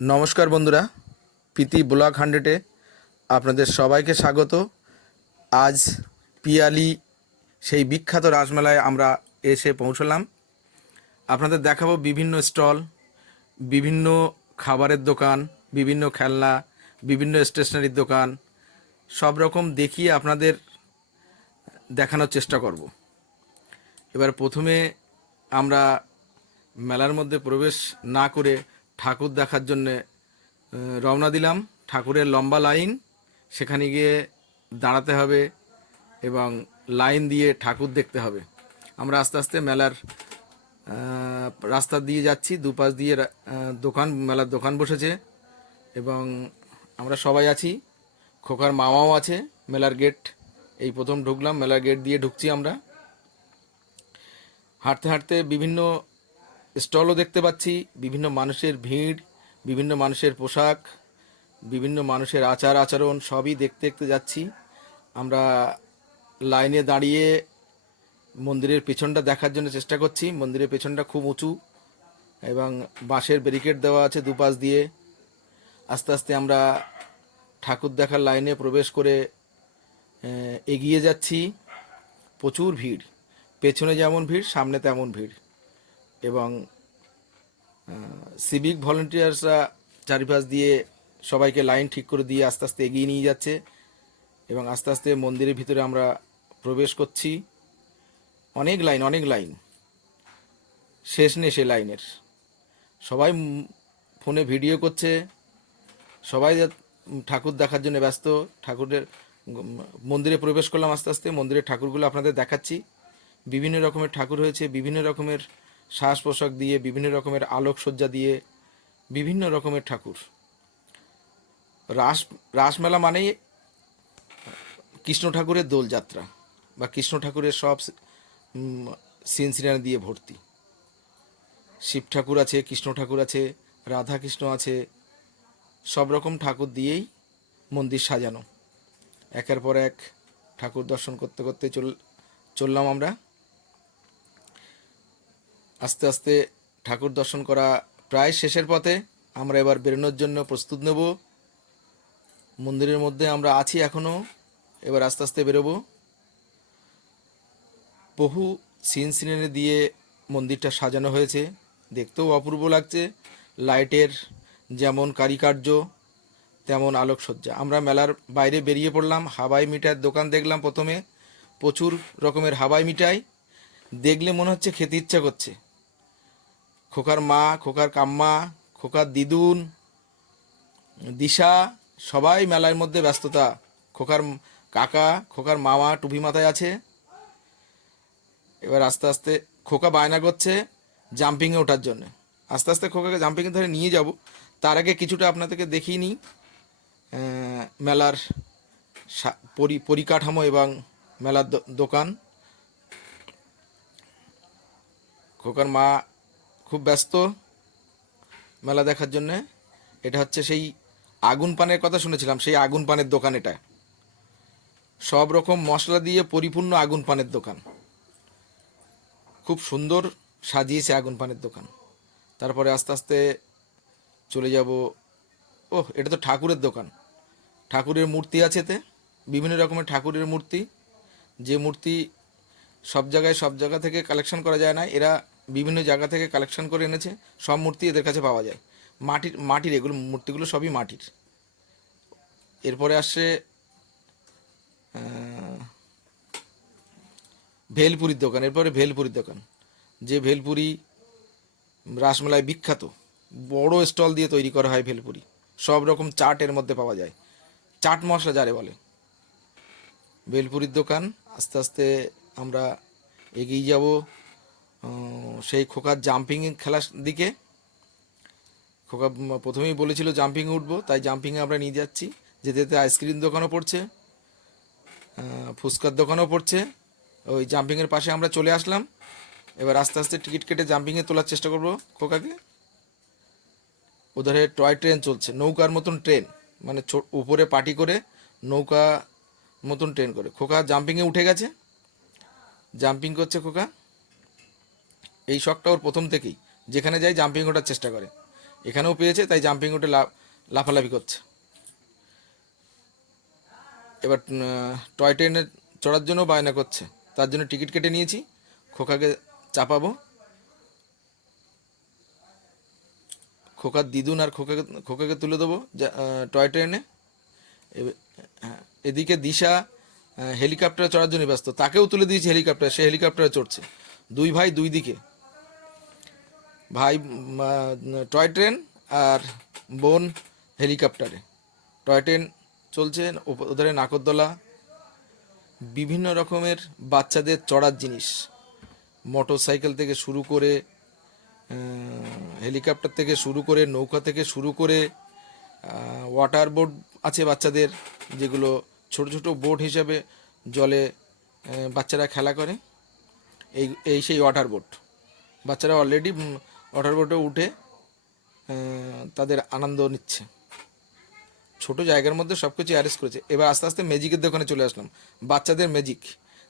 নমস্কার বন্ধুরা, প্রীতি ব্লগ 100-এ আপনাদের সবাইকে স্বাগত। আজ পিয়ালি সেই বিখ্যাত রাসমেলায় আমরা এসে পৌঁছলাম। আপনাদের দেখাবো বিভিন্ন স্টল, বিভিন্ন খাবারের দোকান, বিভিন্ন খেলনা, বিভিন্ন স্টেশনারির দোকান, সব রকম দেখিয়ে আপনাদের দেখানোর চেষ্টা করব। এবার প্রথমে আমরা মেলার মধ্যে প্রবেশ না করে ঠাকুর দেখার জন্যে রওনা দিলাম। ঠাকুরের লম্বা লাইন, সেখানে গিয়ে দাঁড়াতে হবে এবং লাইন দিয়ে ঠাকুর দেখতে হবে। আমরা আস্তে আস্তে মেলার রাস্তা দিয়ে যাচ্ছি, দুপাশ দিয়ে দোকান, মেলার দোকান বসেছে এবং আমরা সবাই আছি। খোকার মামাও আছে। মেলার গেট, এই প্রথম ঢুকলাম, মেলার গেট দিয়ে ঢুকছি আমরা। হাঁটতে হাঁটতে বিভিন্ন স্টলও দেখতে পাচ্ছি, বিভিন্ন মানুষের ভিড়, বিভিন্ন মানুষের পোশাক, বিভিন্ন মানুষের আচার আচরণ সবই দেখতে দেখতে যাচ্ছি। আমরা লাইনে দাঁড়িয়ে মন্দিরের পেছনটা দেখার জন্য চেষ্টা করছি। মন্দিরের পেছনটা খুব উঁচু এবং বাঁশের ব্যারিকেড দেওয়া আছে দুপাশ দিয়ে। আস্তে আস্তে আমরা ঠাকুর দেখার লাইনে প্রবেশ করে এগিয়ে যাচ্ছি। প্রচুর ভিড়, পেছনে যেমন ভিড় সামনে তেমন ভিড় এবং সিভিক ভলেন্টিয়ার্সরা চারিপাশ দিয়ে সবাইকে লাইন ঠিক করে দিয়ে আস্তে আস্তে এগিয়ে নিয়ে যাচ্ছে এবং আস্তে আস্তে মন্দিরের ভিতরে আমরা প্রবেশ করছি। অনেক লাইন, অনেক লাইন, শেষ নেই সে লাইনের। সবাই ফোনে ভিডিও করছে, সবাই ঠাকুর দেখার জন্য ব্যস্ত। ঠাকুরের মন্দিরে প্রবেশ করলাম আস্তে আস্তে। মন্দিরের ঠাকুরগুলো আপনাদের দেখাচ্ছি। বিভিন্ন রকমের ঠাকুর হয়েছে, বিভিন্ন রকমের সাজ পোশাক দিয়ে, বিভিন্ন রকমের আলোকসজ্জা দিয়ে, বিভিন্ন রকমের ঠাকুর। রাসমেলা মানেই কৃষ্ণ ঠাকুরের দোলযাত্রা বা কৃষ্ণ ঠাকুরের সব সিন সিনারি দিয়ে ভর্তি। শিব ঠাকুর আছে, কৃষ্ণ ঠাকুর আছে, রাধা কৃষ্ণ আছে, সব রকম ঠাকুর দিয়েই মন্দির সাজানো। একের পর এক ঠাকুর দর্শন করতে করতে চললাম আমরা। আস্তে আস্তে ঠাকুর দর্শন করা প্রায় শেষের পথে। আমরা এবার বেরোনোর জন্য প্রস্তুত নেব। মন্দিরের মধ্যে আমরা আছি এখনও, এবার আস্তে আস্তে বেরোবো। বহু সিন সিনারি দিয়ে মন্দিরটা সাজানো হয়েছে, দেখতেও অপূর্ব লাগছে। লাইটের যেমন কারিকার্য তেমন আলোকসজ্জা। আমরা মেলার বাইরে বেরিয়ে পড়লাম। হাওয়াই মিঠাইয়ের দোকান দেখলাম প্রথমে, প্রচুর রকমের হাওয়াই মিঠাই। দেখলে মনে হচ্ছে খেতে ইচ্ছা করছে। খোকার মা, খোকার কাম্মা, খোকার দিদুন, দিশা সবাই মেলার মধ্যে ব্যস্ততা। খোকার কাকা, খোকার মামা টুপি মাথায় আছে। এবার আস্তে আস্তে খোকা বায়না করছে জাম্পিংয়ে ওঠার জন্য। আস্তে আস্তে খোকাকে জাম্পিংয়ে ধরে নিয়ে যাব। তার আগে কিছুটা আপনাদেরকে দেখিয়ে নিই মেলার পরিকাঠামো এবং মেলার দোকান। খোকার মা খুব ব্যস্ত মেলা দেখার জন্যে। এটা হচ্ছে সেই আগুন পানের কথা শুনেছিলাম, সেই আগুন পানের দোকান। এটা সব রকম মশলা দিয়ে পরিপূর্ণ আগুন পানের দোকান। খুব সুন্দর সাজিয়েছে আগুন পানের দোকান। তারপরে আস্তে আস্তে চলে যাব। ওহ, এটা তো ঠাকুরের দোকান। ঠাকুরের মূর্তি আছে এতে, বিভিন্ন রকমের ঠাকুরের মূর্তি। যে মূর্তি সব জায়গা থেকে কালেকশন করা যায় না, এরা বিভিন্ন জায়গা থেকে কালেকশন করে এনেছে। সব মূর্তি এদের কাছে পাওয়া যায়। মাটির এগুলো মূর্তিগুলো সবই মাটির। এরপরে আসছে ভেলপুরির দোকান। এরপরে ভেলপুরির দোকান, যে ভেলপুরি রাসমেলায় বিখ্যাত। বড় স্টল দিয়ে তৈরি করা হয় ভেলপুরি। সব রকম চাট এর মধ্যে পাওয়া যায়, চাট মশলা যারে বলে। ভেলপুরির দোকান। আস্তে আস্তে আমরা এগিয়ে যাব সেই খোকার জাম্পিং খেলার দিকে। খোকা প্রথমেই বলেছিল জাম্পিংয়ে উঠবো, তাই জাম্পিংয়ে আমরা নিয়ে যাচ্ছি। যেতে যেতে আইসক্রিম দোকানও পড়ছে, ফুচকার দোকানও পড়ছে। ওই জাম্পিংয়ের পাশে আমরা চলে আসলাম। এবার আস্তে আস্তে টিকিট কেটে জাম্পিংয়ে তোলার চেষ্টা করবো খোকাকে। ওধারে টয় ট্রেন চলছে, নৌকার মতন ট্রেন, মানে উপরে পাটি করে নৌকা মতন ট্রেন করে। খোকা জাম্পিংয়ে উঠে গেছে, জাম্পিং করছে খোকা। এই শখটা ওর প্রথম থেকেই, যেখানে যাই জাম্পিং ওঠার চেষ্টা করে। এখানেও পেয়েছে, তাই জাম্পিং উঠে লাফালাফি করছে। এবার টয় ট্রেনে চড়ার জন্য বায়না করছে, তার জন্য টিকিট কেটে নিয়েছি। খোকাকে চাপাবো, খোকার দিদুন আর খোকাকে তুলে দেবো টয় ট্রেনে। এদিকে দিশা হেলিকপ্টারে চড়ার জন্য ব্যস্ত, তাকেও তুলে দিয়েছি হেলিকপ্টারে, সে হেলিকপ্টারে চড়ছে। দুই ভাই দুই দিকে, ভাই টয় ট্রেন আর বোন হেলিকপ্টারে। টয় ট্রেন চলছে, ওধারে নাকরদোলা, বিভিন্ন রকমের বাচ্চাদের চড়ার জিনিস, মোটর সাইকেল থেকে শুরু করে, হেলিকপ্টার থেকে শুরু করে, নৌকা থেকে শুরু করে, ওয়াটার বোট আছে বাচ্চাদের, যেগুলো ছোট ছোট বোট হিসাবে জলে বাচ্চারা খেলা করে। এই সেই ওয়াটার বোট, বাচ্চারা অলরেডি ওয়াটার বোটে উঠে তাদের আনন্দ নিচ্ছে। ছোট জায়গার মধ্যে সব কিছু অ্যারেঞ্জ করেছে। এবার আস্তে আস্তে ম্যাজিকের দোকানে চলে আসলাম। বাচ্চাদের ম্যাজিক,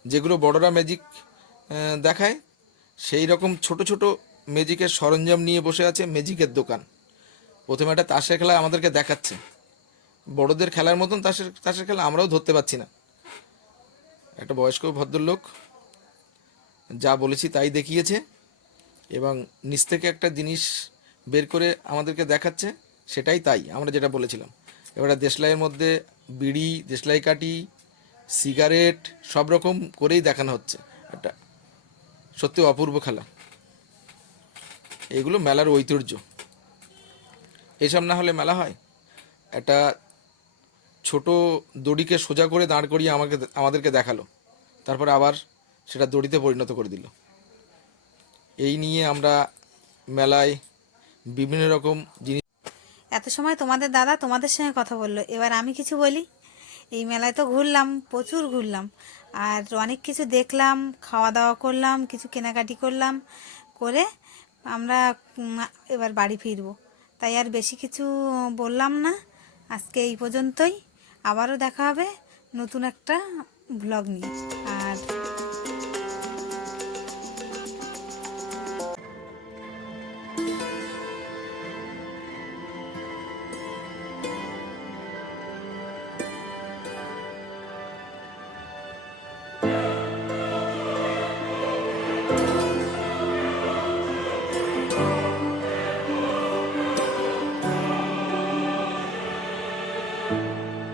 যেগুলো বড়রা ম্যাজিক দেখায়, সেই রকম ছোট ছোট ম্যাজিকের সরঞ্জাম নিয়ে বসে আছে ম্যাজিকের দোকান। প্রথমে একটা তাসের খেলা আমাদেরকে দেখাচ্ছে, বড়দের খেলার মতন তাসের খেলা, আমরাও ধরতে পারছি না। একটা বয়স্ক ভদ্রলোক যা বলেছি তাই দেখিয়েছে, এবং নিচ থেকে একটা জিনিস বের করে আমাদেরকে দেখাচ্ছে, সেটাই তাই আমরা যেটা বলেছিলাম। এবারে দেশলাইয়ের মধ্যে বিড়ি, দেশলাই কাঠি, সিগারেট সব রকম করেই দেখানো হচ্ছে। একটা সত্যি অপূর্ব খেলা। এগুলো মেলার ঐতিহ্য। এসব না হলে মেলা হয়? একটা ছোট দড়িকে সোজা করে দাঁড় করিয়ে আমাদেরকে দেখালো, তারপর আবার সেটা দড়িতে পরিণত করে দিল। এই নিয়ে আমরা মেলায় বিভিন্ন রকম জিনিস। এত সময় তোমাদের দাদা তোমাদের সঙ্গে কথা বললো, এবার আমি কিছু বলি। এই মেলায় তো ঘুরলাম, প্রচুর ঘুরলাম, আর অনেক কিছু দেখলাম, খাওয়া দাওয়া করলাম, কিছু কেনাকাটি করলাম, করে আমরা এবার বাড়ি ফিরবো। তাই আর বেশি কিছু বললাম না, আজকে এই পর্যন্তই। আবারও দেখা হবে নতুন একটা ব্লগ নিয়ে।